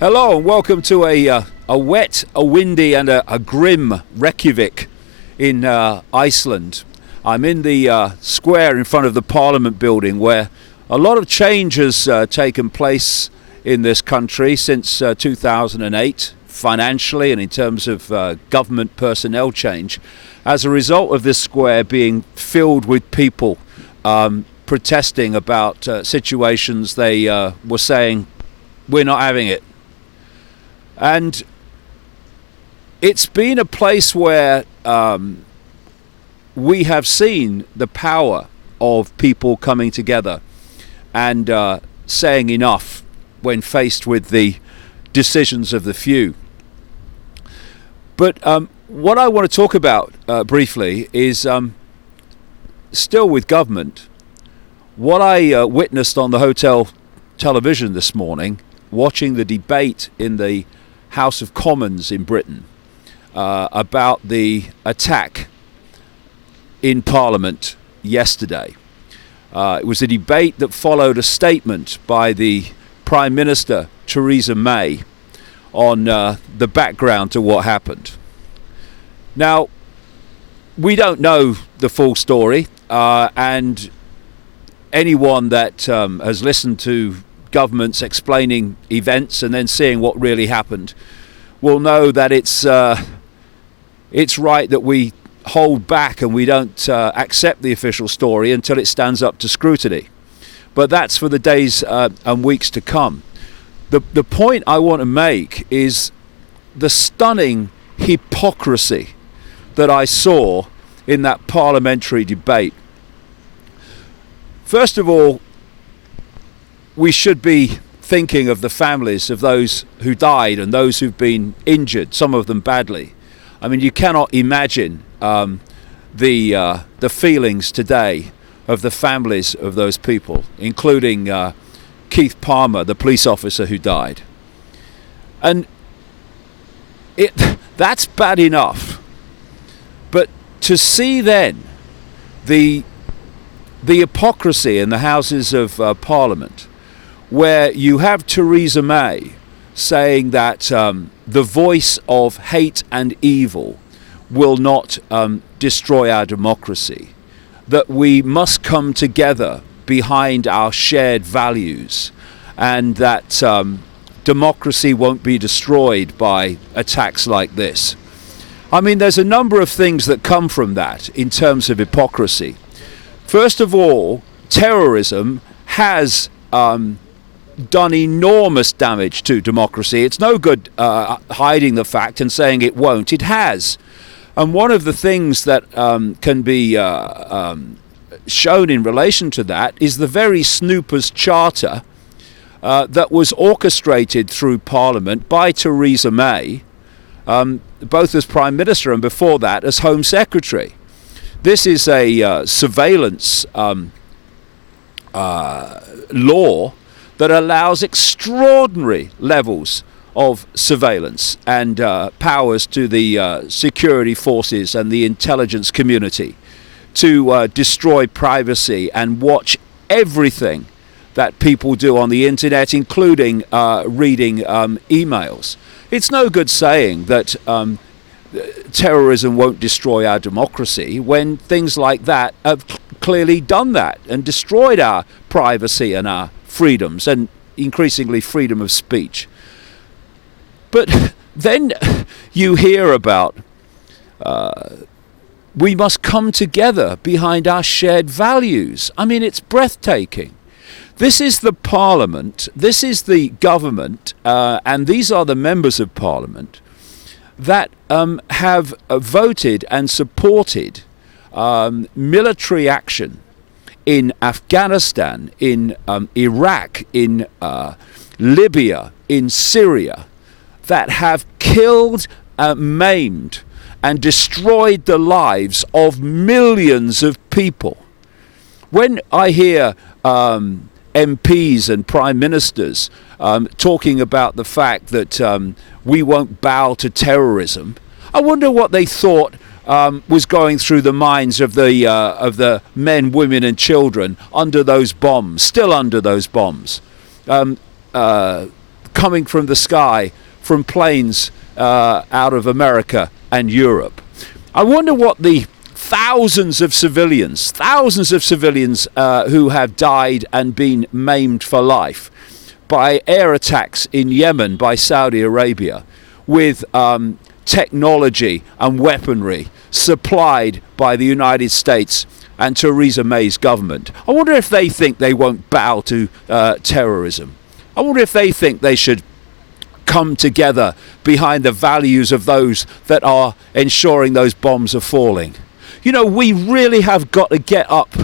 Hello and welcome to a wet, a windy and a grim Reykjavik in Iceland. I'm in the square in front of the Parliament building where a lot of change has taken place in this country since 2008, financially and in terms of government personnel change, as a result of this square being filled with people protesting about situations they were saying, we're not having it. And it's been a place where we have seen the power of people coming together and saying enough when faced with the decisions of the few. But what I want to talk about briefly is still with government. What I witnessed on the hotel television this morning, watching the debate in the House of Commons in Britain about the attack in Parliament yesterday. It was a debate that followed a statement by the Prime Minister, Theresa May, on the background to what happened. Now, we don't know the full story, and anyone that has listened to governments explaining events and then seeing what really happened will know that it's right that we hold back and we don't accept the official story until it stands up to scrutiny. But that's for the days and weeks to come. The point I want to make is the stunning hypocrisy that I saw in that parliamentary debate. First of all, we should be thinking of the families of those who died and those who've been injured, some of them badly. I mean, you cannot imagine the feelings today of the families of those people, including Keith Palmer, the police officer who died. And that's bad enough. But to see then the hypocrisy in the Houses of Parliament, where you have Theresa May saying that the voice of hate and evil will not destroy our democracy, that we must come together behind our shared values, and that democracy won't be destroyed by attacks like this. I mean, there's a number of things that come from that in terms of hypocrisy. First of all, terrorism has done enormous damage to democracy. It's no good hiding the fact and saying it won't. It has. And one of the things that can be shown in relation to that is the very Snoopers Charter that was orchestrated through Parliament by Theresa May, both as Prime Minister and before that as Home Secretary. This is a surveillance law that allows extraordinary levels of surveillance and powers to the security forces and the intelligence community to destroy privacy and watch everything that people do on the internet, including reading emails. It's no good saying that terrorism won't destroy our democracy when things like that have clearly done that and destroyed our privacy and our freedoms and increasingly freedom of speech. But then you hear about we must come together behind our shared values. I mean, it's breathtaking. This is the Parliament, this is the government, and these are the members of Parliament that have voted and supported military action in Afghanistan, in Iraq, in Libya, in Syria, that have killed, maimed, and destroyed the lives of millions of people. When I hear MPs and prime ministers talking about the fact that we won't bow to terrorism, I wonder what they thought was going through the minds of the men, women and children under those bombs, still under those bombs. coming from the sky from planes out of America and Europe. I wonder what the thousands of civilians who have died and been maimed for life by air attacks in Yemen by Saudi Arabia with technology and weaponry supplied by the United States and Theresa May's government. I wonder if they think they won't bow to terrorism. I wonder if they think they should come together behind the values of those that are ensuring those bombs are falling. You know, we really have got to get up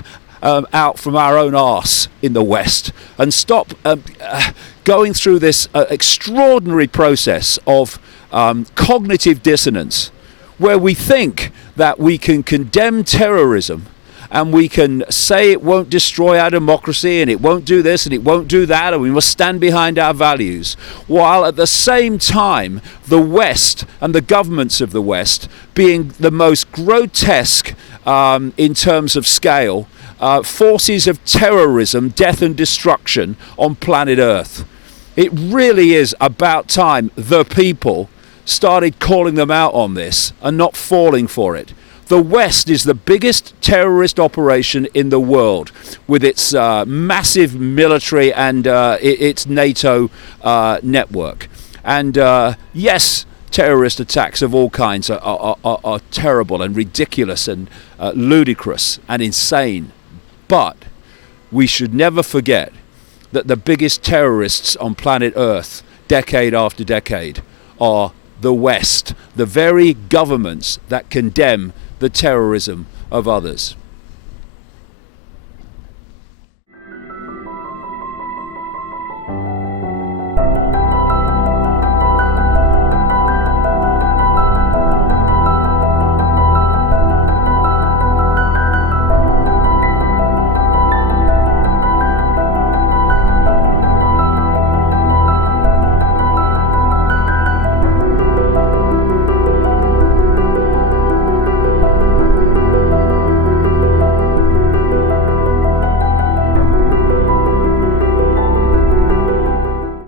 out from our own arse in the West and stop going through this extraordinary process of cognitive dissonance, where we think that we can condemn terrorism and we can say it won't destroy our democracy and it won't do this and it won't do that and we must stand behind our values, while at the same time the West and the governments of the West being the most grotesque in terms of scale forces of terrorism, death and destruction on planet Earth. It really is about time the people started calling them out on this and not falling for it. The West is the biggest terrorist operation in the world, with its massive military and its NATO network. And yes, terrorist attacks of all kinds are terrible and ridiculous and ludicrous and insane. But we should never forget that the biggest terrorists on planet Earth, decade after decade, are the West, the very governments that condemn the terrorism of others.